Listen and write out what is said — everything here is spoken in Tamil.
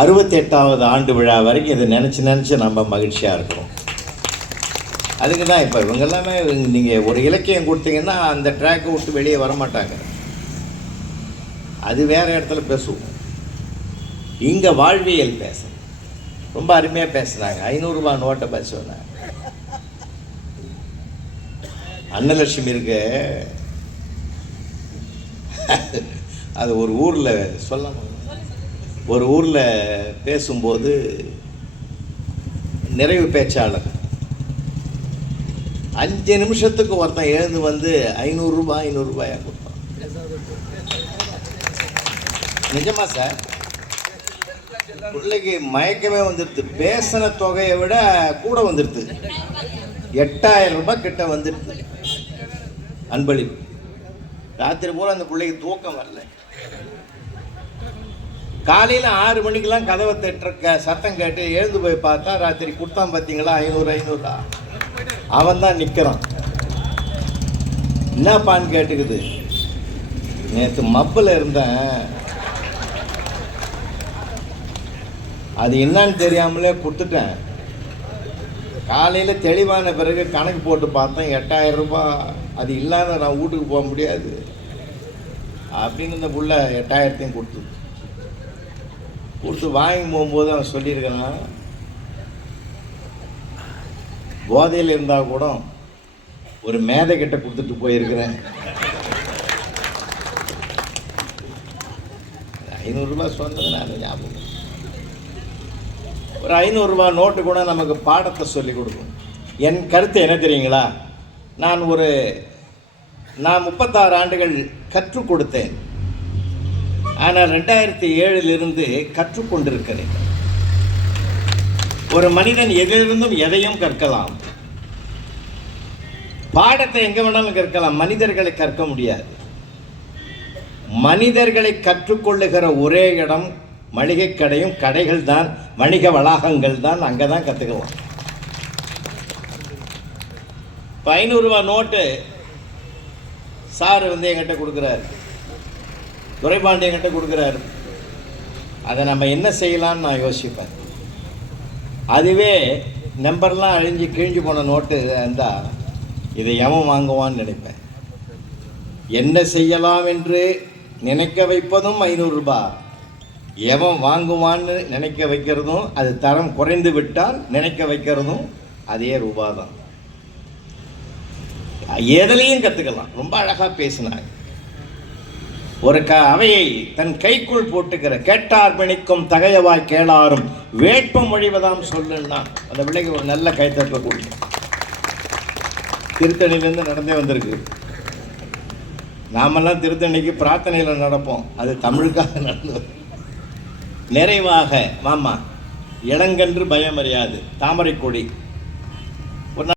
அறுபத்தெட்டாவது ஆண்டு விழா வரைக்கும் இதை நினச்சி நினச்சி நம்ம மகிழ்ச்சியாக இருக்கிறோம். அதுக்கு தான் இப்போ இவங்க எல்லாமே நீங்கள் ஒரு இலக்கியம் கொடுத்தீங்கன்னா அந்த ட்ராக்கை விட்டு வெளியே வர மாட்டாங்க அது வேறு இடத்துல பேசுவோம். இங்கே வாழ்வியல் பேச ரொம்ப அருமையாக பேசுனாங்க. ஐநூறுரூபா நோட்டை பேசுவேன் அன்னலட்சுமி இருக்கு. அது ஒரு ஊரில் சொல்ல ஒரு ஊரில் பேசும்போது நிறைவு பேச்சாளர். அஞ்சு நிமிஷத்துக்கு ஒருத்தன் எழுந்து வந்து ஐநூறுரூபா ஐநூறுரூபாயாக கொடுப்பான். நிஜமா சார்? பிள்ளைக்கு மயக்கமே வந்துடுது பேசின தொகையை விட கூட வந்துடுது எட்டாயிரம் ரூபாய் கிட்ட வந்துடுது அன்பளிப்பு. ராத்திரி பூரா அந்த பிள்ளைக்கு தூக்கம் வரல. காலையில் ஆறு மணிக்கெலாம் கதவை தட்டுற சத்தம் கேட்டு எழுந்து போய் பார்த்தா ராத்திரி கொடுத்தான் பார்த்தீங்களா ஐநூறு ஐநூறா. அவன் தான் நிற்கிறான் என்னப்பான்னு கேட்டுக்குது. நேற்று மப்பில் இருந்தேன். அது என்னன்னு தெரியாமலே கொடுத்துட்டேன். காலையில் தெளிவான பிறகு கணக்கு போட்டு பார்த்தேன் எட்டாயிரம் ரூபாய். அது இல்லாத நான் வீட்டுக்கு போக முடியாது. அப்படின்னு இந்த புள்ள எட்டாயிரத்தையும் கொடுத்து கொடுத்து வாங்கி போகும்போது அவன் சொல்லியிருக்கிறான் போதையில் இருந்தால் கூட ஒரு மேதைக்கிட்ட கொடுத்துட்டு போயிருக்கிறேன். ஐநூறுரூபா சொன்னது அது ஞாபகம் ஒரு ஐநூறுரூபா நோட்டு கூட நமக்கு பாடத்தை சொல்லி கொடுக்கும். என் கருத்து என்ன தெரியுங்களா? நான் ஒரு நான் முப்பத்தாறு ஆண்டுகள் கற்றுக் கொடுத்தேன். ஆனால் ரெண்டாயிரத்தி ஏழிலிருந்து கற்றுக்கொண்டிருக்கிறேன். ஒரு மனிதன் எதிலிருந்தும் எதையும் கற்கலாம். பாடத்தை எங்கே வேணாலும் கற்கலாம். மனிதர்களை கற்க முடியாது. மனிதர்களை கற்றுக்கொள்ளுகிற ஒரே இடம் மளிகை கடையும் கடைகள் தான் வணிக வளாகங்கள் தான் அங்கே தான் கற்றுக்கலாம் இப்போ ஐநூறுரூவா நோட்டு சார் வந்து என்கிட்ட கொடுக்குறாரு. துரைபாண்டியன் கிட்ட கொடுக்குறாரு. அதை நம்ம என்ன செய்யலாம்னு நான் யோசிப்பேன். அதுவே நம்பர்லாம் அழிஞ்சு கிழிஞ்சு போன நோட்டு இருந்தால் இதை எவன் வாங்குவான்னு நினைப்பேன். என்ன செய்யலாம் என்று நினைக்க வைப்பதும் ஐநூறுரூபா எவன் வாங்குவான்னு நினைக்க வைக்கிறதும் அது தரம் குறைந்து விட்டால் நினைக்க வைக்கிறதும் அதே ரூபா தான் எதுலையும் கற்றுக்கலாம் ரொம்ப அழகாக பேசினாங்க. ஒரு க அவையை தன் கைக்குள் போட்டுக்கிற கேட்டார் பிணிக்கும் தகையவாய் கேளாரும். வேட்பம் மொழிவதாம் சொல்லுன்னா அந்த பிள்ளைக்கு ஒரு நல்ல கைத்தட்டக்கூடிய கொடுக்கும் திருத்தணிலேருந்து நடந்தே வந்திருக்கு. நாமெல்லாம் திருத்தணிக்கு பிரார்த்தனையில் நடப்போம். அது தமிழுக்காக நடந்து நிறைவாக மாமா இளங்கன்று பயமறியாது. தாமரை கொடி